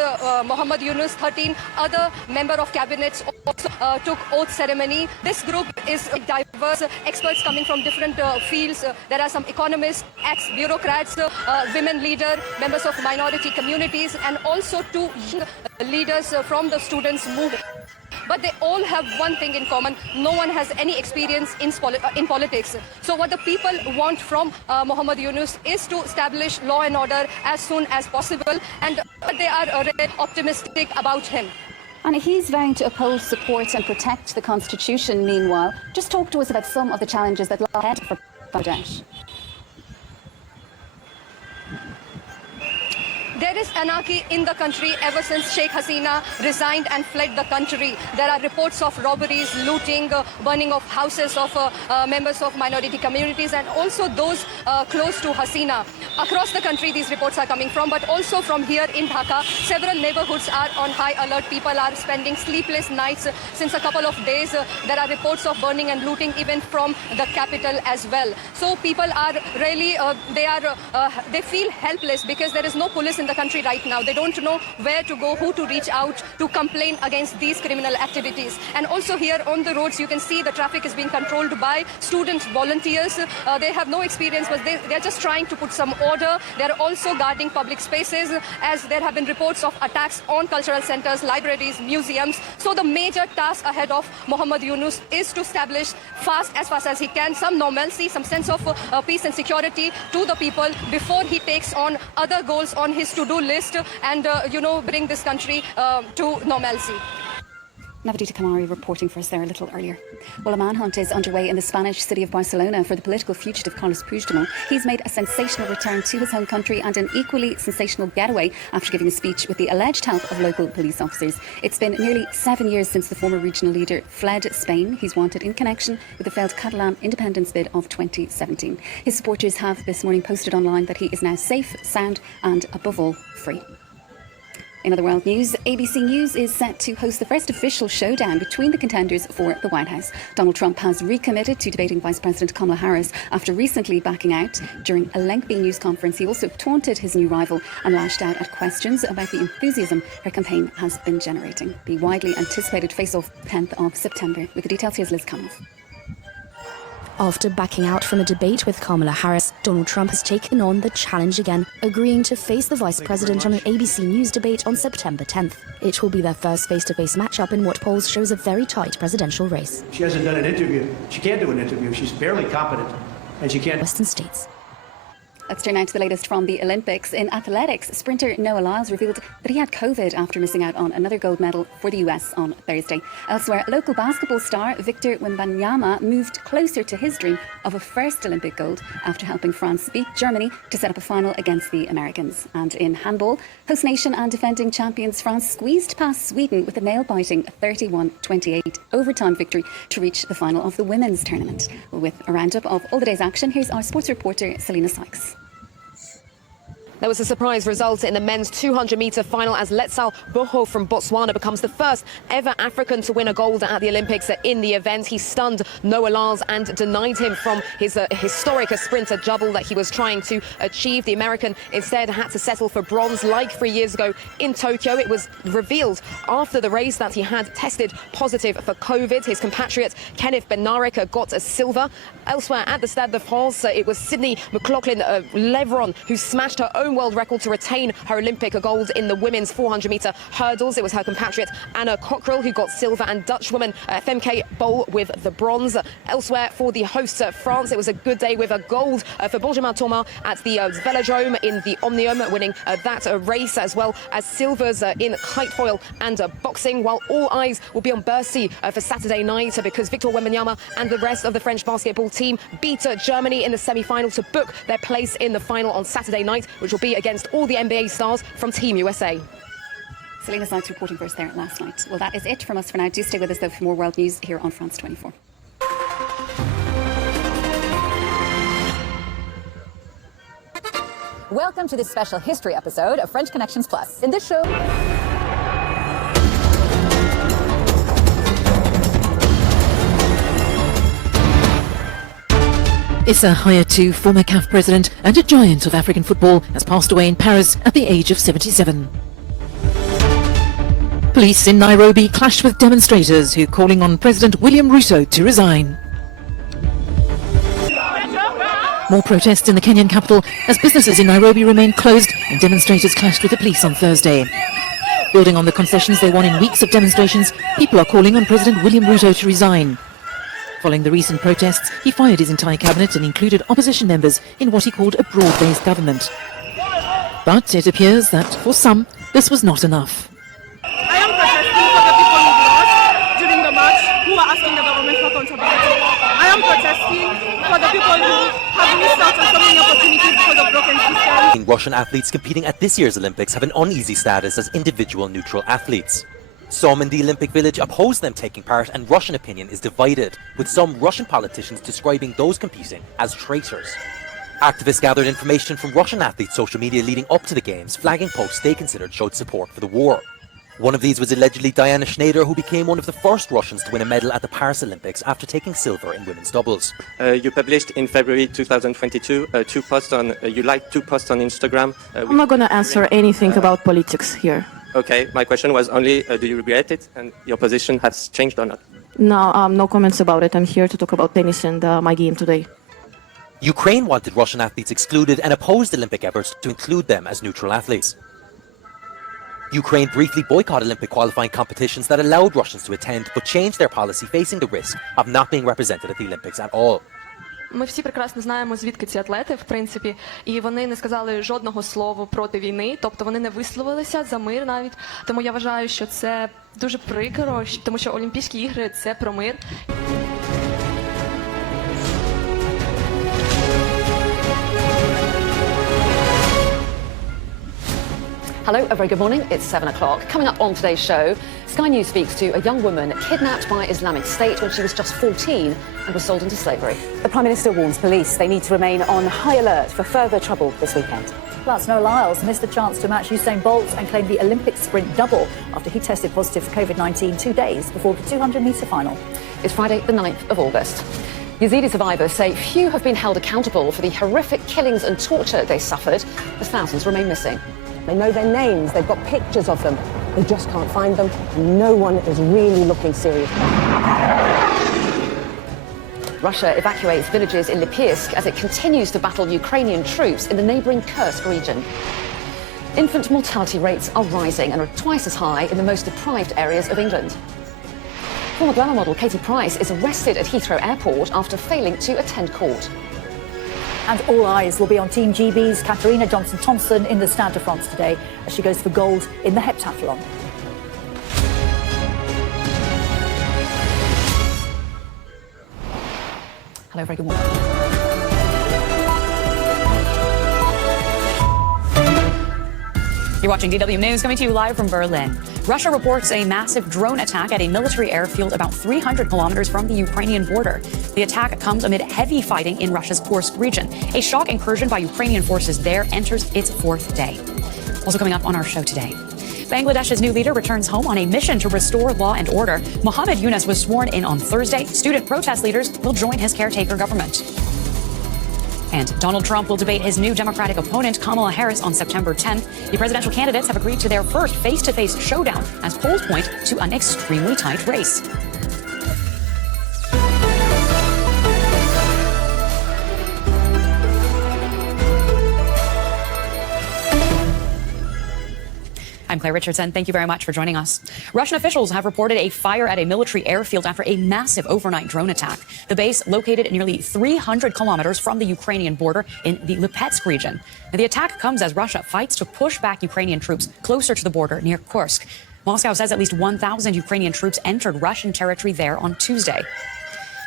Muhammad Yunus, 13 other members of cabinet also took oath ceremony. This group is diverse. Experts coming from different fields. There are some economists, ex-bureaucrats, women leaders, members of minority communities, and also 2 leaders from the students' movement. But they all have one thing in common. No one has any experience in politics. So what the people want from Muhammad Yunus is to establish law and order as soon as possible. And they are very optimistic about him. And he's vowing to uphold, support and protect the Constitution meanwhile. Just talk to us about some of the challenges that lie ahead for Bangladesh. There is anarchy in the country ever since Sheikh Hasina resigned and fled the country. There are reports of robberies, looting, burning of houses of members of minority communities and also those close to Hasina. Across the country these reports are coming from, but also from here in Dhaka. Several neighborhoods are on high alert. People are spending sleepless nights since a couple of days. There are reports of burning and looting even from the capital as well. So people are really, they feel helpless because there is no police in the country right now. They don't know where to go, who to reach out to complain against these criminal activities. And also here on the roads, you can see the traffic is being controlled by student volunteers. They have no experience, but they're just trying to put some order. They're also guarding public spaces as there have been reports of attacks on cultural centers, libraries, museums. So the major task ahead of Muhammad Yunus is to establish as fast as he can, some normalcy, some sense of peace and security to the people before he takes on other goals on his to-do list and, bring this country to normalcy. Navidita Kamari reporting for us there a little earlier. Well, a manhunt is underway in the Spanish city of Barcelona for the political fugitive Carles Puigdemont. He's made a sensational return to his home country and an equally sensational getaway after giving a speech with the alleged help of local police officers. It's been nearly 7 years since the former regional leader fled Spain. He's wanted in connection with the failed Catalan independence bid of 2017. His supporters have this morning posted online that he is now safe, sound and, above all, free. In other world news, ABC News is set to host the first official showdown between the contenders for the White House. Donald Trump has recommitted to debating Vice President Kamala Harris after recently backing out. During a lengthy news conference, he also taunted his new rival and lashed out at questions about the enthusiasm her campaign has been generating. The widely anticipated face-off 10th of September. With the details, here's Liz Cummins. After backing out from a debate with Kamala Harris, Donald Trump has taken on the challenge again, agreeing to face the vice president on an ABC News debate on September 10th. It will be their first face-to-face matchup in what polls shows a very tight presidential race. She hasn't done an interview. She can't do an interview. She's barely competent, and she can't. Western states. Let's turn now to the latest from the Olympics. In athletics, sprinter Noah Lyles revealed that he had COVID after missing out on another gold medal for the US on Thursday. Elsewhere, local basketball star Victor Wembanyama moved closer to his dream of a first Olympic gold after helping France beat Germany to set up a final against the Americans. And in handball, host nation and defending champions France squeezed past Sweden with a nail-biting 31-28 overtime victory to reach the final of the women's tournament. With a roundup of all the day's action, here's our sports reporter Selena Sykes. There was a surprise result in the men's 200-metre final as Letsal Boho from Botswana becomes the first ever African to win a gold at the Olympics in the event. He stunned Noah Lyles and denied him from his historic sprinter double that he was trying to achieve. The American instead had to settle for bronze like 3 years ago in Tokyo. It was revealed after the race that he had tested positive for COVID. His compatriot Kenneth Benarek got a silver. Elsewhere at the Stade de France, it was Sydney McLaughlin-Levron who smashed her own world record to retain her Olympic gold in the women's 400-metre hurdles. It was her compatriot Anna Cockrell who got silver and Dutch woman Femke Bol with the bronze. Elsewhere for the hosts France, it was a good day with a gold for Benjamin Thomas at the Velodrome in the Omnium, winning that race, as well as silvers in kitefoil and boxing, while all eyes will be on Bercy for Saturday night because Victor Wembanyama and the rest of the French basketball team beat Germany in the semi-final to book their place in the final on Saturday night, which will be against all the NBA stars from Team USA. Selena Sykes reporting for us there last night. Well, that is it from us for now. Do stay with us, though, for more world news here on France 24. Welcome to this special history episode of French Connections Plus. In this show... Issa Hayatou, former CAF president and a giant of African football, has passed away in Paris at the age of 77. Police in Nairobi clashed with demonstrators who are calling on President William Ruto to resign. More protests in the Kenyan capital as businesses in Nairobi remain closed and demonstrators clashed with the police on Thursday. Building on the concessions they won in weeks of demonstrations, people are calling on President William Ruto to resign. Following the recent protests, he fired his entire cabinet and included opposition members in what he called a broad-based government. But it appears that, for some, this was not enough. I am protesting for the people who lost during the march, who are asking the government for accountability. I am protesting for the people who have missed out on so many opportunities because of broken systems. Russian athletes competing at this year's Olympics have an uneasy status as individual neutral athletes. Some in the Olympic Village oppose them taking part, and Russian opinion is divided, with some Russian politicians describing those competing as traitors. Activists gathered information from Russian athletes' social media leading up to the Games, flagging posts they considered showed support for the war. One of these was allegedly Diana Schneider, who became one of the first Russians to win a medal at the Paris Olympics after taking silver in women's doubles. You published in February 2022 two posts on Instagram. I'm not going to answer anything about politics here. Okay, my question was only, do you regret it and your position has changed or not? No, no comments about it. I'm here to talk about tennis and my game today. Ukraine wanted Russian athletes excluded and opposed Olympic efforts to include them as neutral athletes. Ukraine briefly boycotted Olympic qualifying competitions that allowed Russians to attend, but changed their policy, facing the risk of not being represented at the Olympics at all. Ми всі прекрасно знаємо, звідки ці атлети, в принципі, і вони не сказали жодного слова проти війни, тобто вони не висловилися за мир навіть. Тому я вважаю, що це дуже прикро, тому що Олімпійські ігри – це про мир. Hello, a very good morning. It's 7 o'clock. Coming up on today's show, Sky News speaks to a young woman kidnapped by Islamic State when she was just 14 and was sold into slavery. The Prime Minister warns police they need to remain on high alert for further trouble this weekend. Plus, Noah Lyles missed the chance to match Usain Bolt and claim the Olympic sprint double after he tested positive for COVID-19 2 days before the 200-metre final. It's Friday, the 9th of August. Yazidi survivors say few have been held accountable for the horrific killings and torture they suffered, as thousands remain missing. They know their names, they've got pictures of them. They just can't find them, and no one is really looking serious. Russia evacuates villages in Lipetsk as it continues to battle Ukrainian troops in the neighbouring Kursk region. Infant mortality rates are rising and are twice as high in the most deprived areas of England. Former glamour model Katie Price is arrested at Heathrow Airport after failing to attend court. And all eyes will be on Team GB's Katarina Johnson-Thompson in the Stade de France today as she goes for gold in the heptathlon. Hello, very good morning. You're watching DW News, coming to you live from Berlin. Russia reports a massive drone attack at a military airfield about 300 kilometers from the Ukrainian border. The attack comes amid heavy fighting in Russia's Kursk region. A shock incursion by Ukrainian forces there enters its fourth day. Also coming up on our show today, Bangladesh's new leader returns home on a mission to restore law and order. Mohammed Yunus was sworn in on Thursday. Student protest leaders will join his caretaker government. And Donald Trump will debate his new Democratic opponent, Kamala Harris, on September 10th. The presidential candidates have agreed to their first face-to-face showdown as polls point to an extremely tight race. I'm Claire Richardson. Thank you very much for joining us. Russian officials have reported a fire at a military airfield after a massive overnight drone attack. The base, located nearly 300 kilometers from the Ukrainian border in the Lipetsk region. Now, the attack comes as Russia fights to push back Ukrainian troops closer to the border near Kursk. Moscow says at least 1,000 Ukrainian troops entered Russian territory there on Tuesday.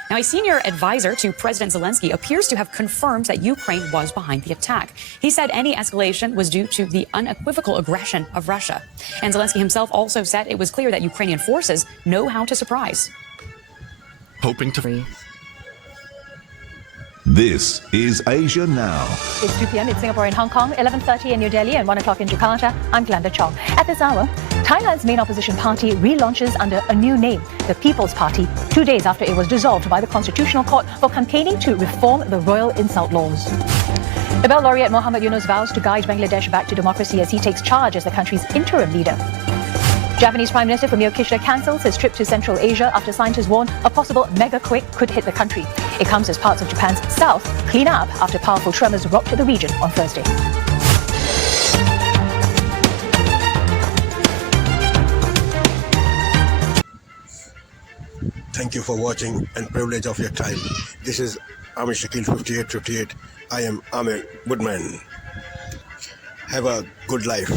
Now, a senior advisor to President Zelensky appears to have confirmed that Ukraine was behind the attack. He said any escalation was due to the unequivocal aggression of Russia. And Zelensky himself also said it was clear that Ukrainian forces know how to surprise. Hoping to... This is Asia Now. It's 2 p.m. in Singapore and Hong Kong, 11:30 in New Delhi and 1 o'clock in Jakarta. I'm Glenda Chong. At this hour, Thailand's main opposition party relaunches under a new name, the People's Party, 2 days after it was dissolved by the Constitutional Court for campaigning to reform the royal insult laws. Nobel laureate Mohammed Yunus vows to guide Bangladesh back to democracy as he takes charge as the country's interim leader. Japanese Prime Minister Fumio Kishida cancels his trip to Central Asia after scientists warn a possible mega-quake could hit the country. It comes as parts of Japan's south clean up after powerful tremors rocked the region on Thursday. Thank you for watching and privilege of your time. This is Amir Shakil 5858. I am Amir Woodman. Have a good life.